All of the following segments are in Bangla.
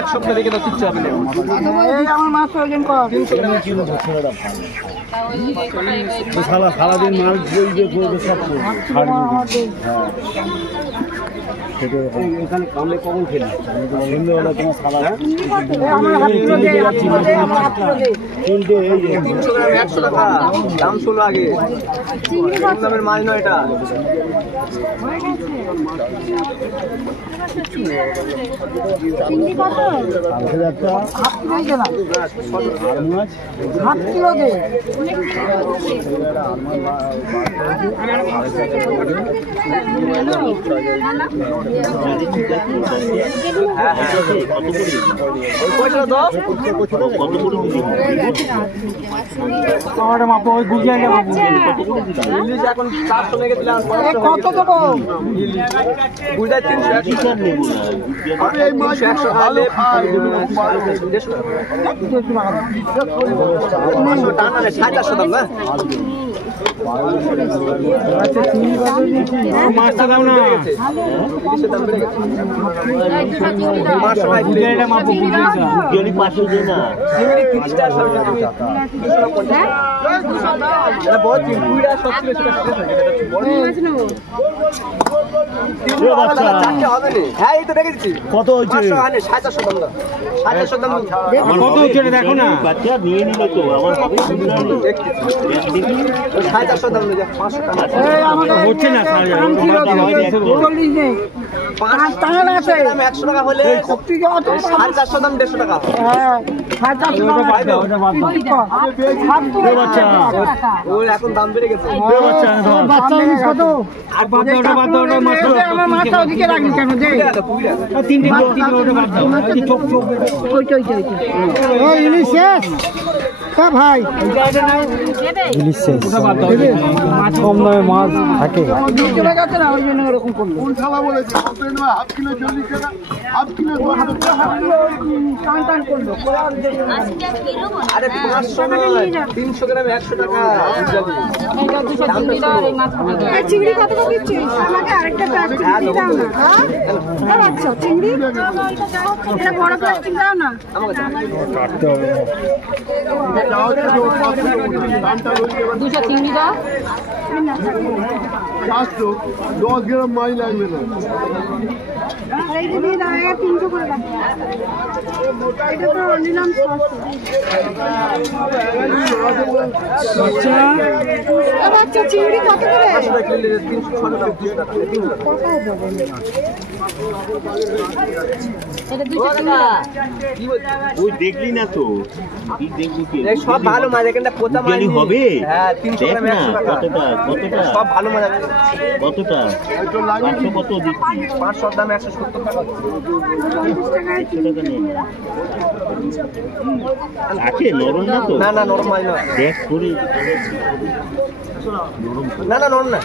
এক সপ্তাহ রেখে তো কিচ্ছু হবে না। আমার মাছ ওজন কর সারাদিন মাছ এখানে কামলে কখন খেলি সন্ধ্যেবেলা তোমার সারা 300 গ্রাম 100 টাকা দাম শুনো আগে দামের মাছ নয় এটা। চিংড়ি কত? হাফ কিলো দে। এখন 400 লেগে দিলাম কত দেবো? বুঝা 300 মাছটা দাও না হ্যাঁ এই তো দেখে দিচ্ছি কত হয়েছে 450 দাম কত হচ্ছে দেখো না বাচ্চা নিয়ে নিল তো আমার 450 দাম 500 টাকা হচ্ছে না 5 টাকা আছে 100 টাকা হলে 450 দাম 150 টাকা। হ্যাঁ 450 ওর এখন দাম বেড়ে গেছে বাচ্চা কত? আর বাদ দাও আমার মাথা ওদিকে রাখি কেন যে তিনটে বাদ দাও ইলিশ শেষ তা ভাই ইলিশ শেষ কম দামে মাছ থাকে চলে গেছে না ওই জন্য এরকম করলো টান করলো আরে 500 নয় 300 গ্রাম 100 টাকা চিংড়ি কত করে দিচ্ছিস? আমাকে আরেকটা প্লাস্টিক দাও না। হ্যাঁ আচ্ছা চিংড়ি এটা বড় প্লাস্টিক দাও না। কাটতে হবে 200 চিংড়ি দাও 10 গ্রাম মাছ লাগবে না এই যে দিয়ে দাও 300 করে দাও এটা তো নিলাম 600 আচ্ছা চিংড়ি কত করে? 300 টাকা 300 টাকা ওই দেখলি না তো কি দেখবি কি সব ভালো মাছ এখানটা পোতা মাছ হবে হ্যাঁ 300 গ্রাম 100 টাকা কতটা সব ভালো মাছ আছে কতটা 500 কত দিচ্ছি 500 দাম 170 টাকা আছে নরম না তো না নরম মাছ না দেখ করে না নরম না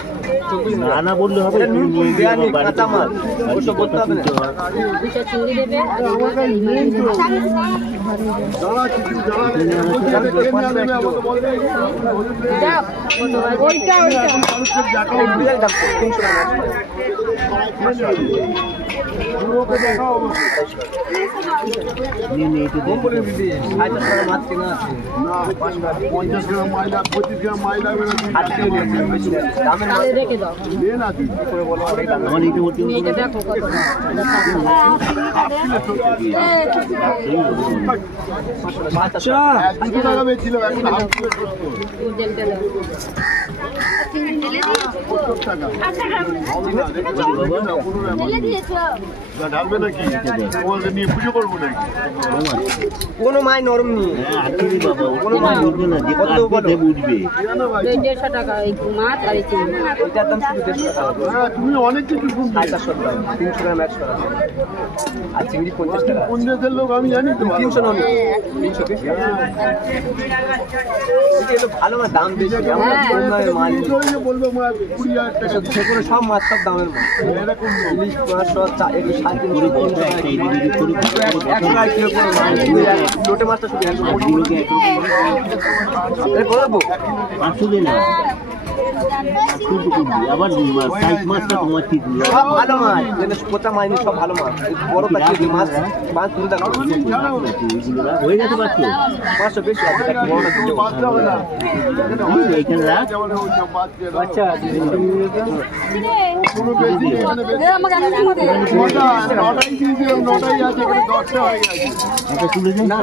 না বললে হবে কাঁচা মাছ ওসব করতে হবে না চিংড়ি দেবে ওইটা মাছ কেনা আছে 50 গ্রাম মাছ লাগবে 25 গ্রাম মাছ লাগবে রেখে দাও আমার এইটা ভর্তি এটা দেখো কত আচ্ছা 2 টাকা বেচছিলাম এখন হাফ কিলো ঢালবে নাকি তোমাকে নিয়ে পুজো করবো নাকি কোনো মাছ নরম নেই কোনো মাছ উঠবে না যে উঠবে 150 টাকা এই মাছ আর এই চিংড়ি ওইটার দাম শুধু 150 টাকা হ্যাঁ তুমি অনেক কিছু শুনছো 450 টাকা 300 গ্রাম 100 টাকা আর চিংড়ি 50 টাকা কোন দেশের লোক আমি জানি তো 300 নয় 300 বেশি এটা ভালো মাছ দাম বেশি আমরা কম দামের মাছ বলবো 20,000 টাকা যে কোনো সব মাছ সব দামের মাছ এরকম ইলিশ 500 কিলো করে লোটে মাছটা শুধু 100 500 দিন আবার সাইজ মাছটা তোমার ঠিক সব ভালো মাছ, যেন পোচা মাছ নেই, সব ভালো মাছ। বড় কাছে মাছ মাছ তুলে দেখো হয়ে যেতে পারছো। মাছটা বেশি আছে, দেখ বড়টা দিতে হবে। এইখানে রাখ। আচ্ছা আচ্ছা তুলে দে। না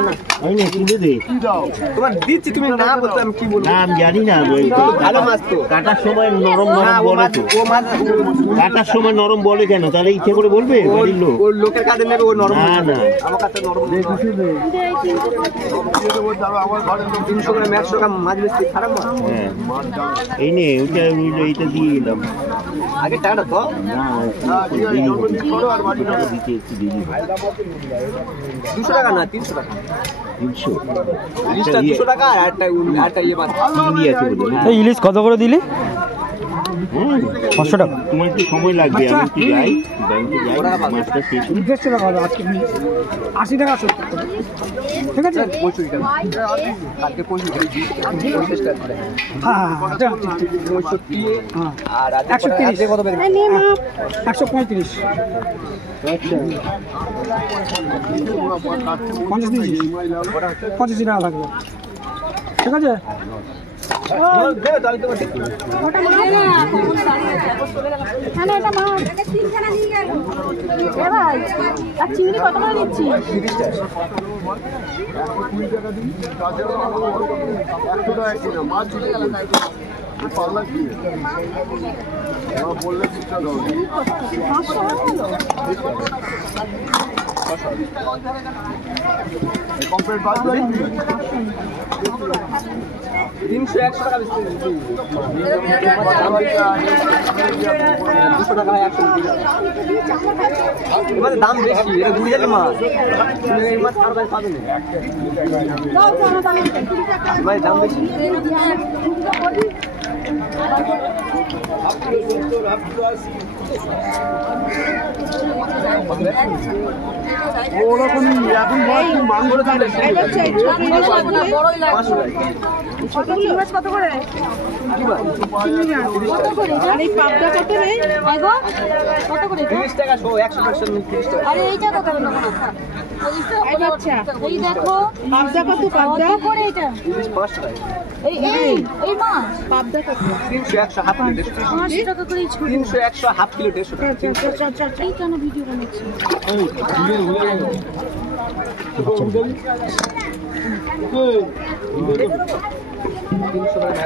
তুলে দে। তোমার দিচ্ছি, তুমি না বলতে আমি কি বলবো? না আমি জানি না, ভালো মাছ তো। কাটার সময় নরম না, নরম ও বলে মাছ তো। ও মাছ কাটার সময় নরম বলে কেন? তাহলে ইচ্ছে করে বলবে বাড়ির লোক? ওর লোকের কাছে নেবে, ও নরম না, না। আমার কাছে নরম 300 গ্রাম 100 গ্রাম মাছ বেশি খারাপ মাছ। হ্যাঁ এই নে ওইটা এইটা দিয়ে দিলাম। আগে টাকাটা তো না দেরি হবে। টাকা দিতে একটু দেরি হবে। 200 টাকা না 300 টাকা। 300 ইলিশটা 200 টাকা আর একটা ইয়ে মাছ। চিংড়ি আছে বলে। এই ইলিশ কত করে দিলি? 500 টাকা। তোমার একটু সময় লাগবে, আমি একটু যাই ব্যাংকে যাই, মাছটা শেষ হলে 150 টাকা হবে আজকে। 80 টাকা 70 টাকা। ঠিক আছে? 65 টাকা। কালকে 65 টাকা। হ্যাঁ 65 হ্যাঁ। আর 130 আজকে কত বেশি? 135। 50 দিয়েছিস? 85 টাকা লাগবে। ঠিক আছে? দে তাহলে তোমার ঠিক। ওটা মাছ না, হ্যাঁ এটা মাছ। এ ভাই, আর চিংড়ি কত করে দিচ্ছিস? 30 টাকা। কমপ্লিট বাদ দাও 300 100 টাকা বেশি। 200 টাকা 100 এবারে দাম বেশি, এটা গুড়িয়ালি মাছ। এই মাছ আর ভাই পাবে না ভাই, দাম বেশি। ওরকমই এখন মাংস কতগুলো? চিংড়ি মাছ কত করে? চিংড়ি মাছ কত করে? আর এই পাবদা কত রে? আইগো কত করে? 30 টাকা শো, 100% 30 টাকা। আরে এইটা কত করে? এই বাচ্চা এই দেখো পাবদা কত? পাবদা কত করে এটা? 5 টাকা। এই এই মাছ পাবদা কত? 300 100 হাফ কিলো 150 টাকা। 5 টাকা করে ছোট। 300 100 হাফ কিলো 150 টাকা। এই কেন ভিডিও বানাচ্ছি? 300 টাকা।